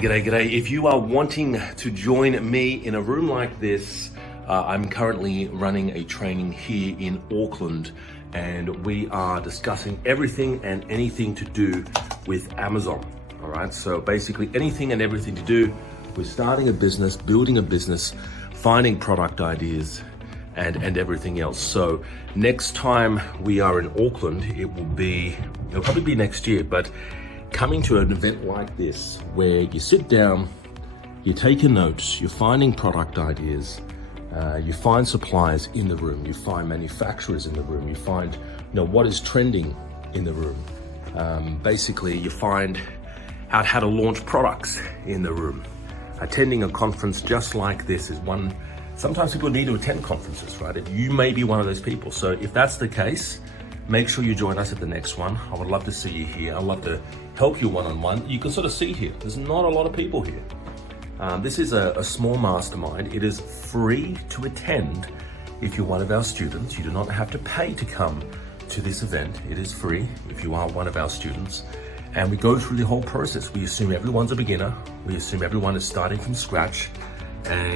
G'day. If you are wanting to join me in a room like this, I'm currently running a training here in Auckland, and we are discussing everything and anything to do with Amazon. All right, so basically anything and everything to do with starting a business, building a business, finding product ideas, and everything else. So next time we are in Auckland, it'll probably be next year, but coming to an event like this where you sit down, you take your notes, you're finding product ideas, you find suppliers in the room, you find manufacturers in the room, you find what is trending in the room. Basically, you find out how to launch products in the room. Attending a conference just like this is one. Sometimes people need to attend conferences, right? You may be one of those people. So if that's the case, make sure you join us at the next one. I would love to see you here. I'd love to help you one-on-one. You can sort of see here, there's not a lot of people here. This is a small mastermind. It is free to attend if you're one of our students. You do not have to pay to come to this event. It is free if you are one of our students. And we go through the whole process. We assume everyone's a beginner. We assume everyone is starting from scratch. And